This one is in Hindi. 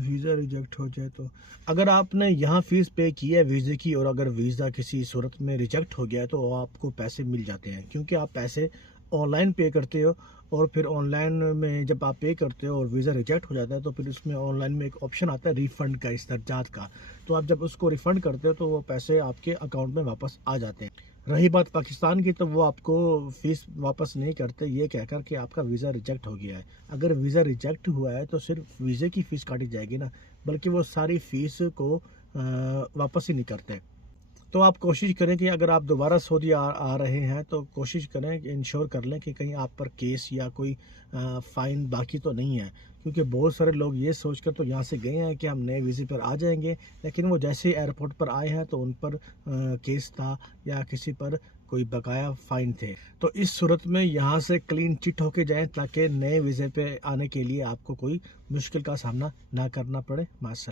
वीज़ा रिजेक्ट हो जाए तो अगर आपने यहाँ फ़ीस पे की है वीज़े की और अगर वीज़ा किसी सूरत में रिजेक्ट हो गया है तो आपको पैसे मिल जाते हैं, क्योंकि आप पैसे ऑनलाइन पे करते हो और फिर ऑनलाइन में जब आप पे करते हो और वीज़ा रिजेक्ट हो जाता है तो फिर उसमें ऑनलाइन में एक ऑप्शन आता है रिफ़ंड का, इस्तरजात का। तो आप जब उसको रिफ़ंड करते हो तो वो पैसे आपके अकाउंट में वापस आ जाते हैं। रही बात पाकिस्तान की, तो वो आपको फ़ीस वापस नहीं करते ये कहकर कि आपका वीज़ा रिजेक्ट हो गया है। अगर वीज़ा रिजेक्ट हुआ है तो सिर्फ वीज़े की फ़ीस काटी जाएगी ना, बल्कि वो सारी फ़ीस को वापस ही नहीं करते। तो आप कोशिश करें कि अगर आप दोबारा सऊदी आ रहे हैं तो कोशिश करें कि इंश्योर कर लें कि कहीं आप पर केस या कोई फ़ाइन बाकी तो नहीं है। क्योंकि बहुत सारे लोग ये सोचकर तो यहाँ से गए हैं कि हम नए वीज़े पर आ जाएँगे, लेकिन वो जैसे ही एयरपोर्ट पर आए हैं तो उन पर केस था या किसी पर कोई बकाया फ़ाइन थे। तो इस सूरत में यहाँ से क्लीन चिट होके जाएँ ताकि नए वीज़े पे आने के लिए आपको कोई मुश्किल का सामना ना करना पड़े। मास्सलाम।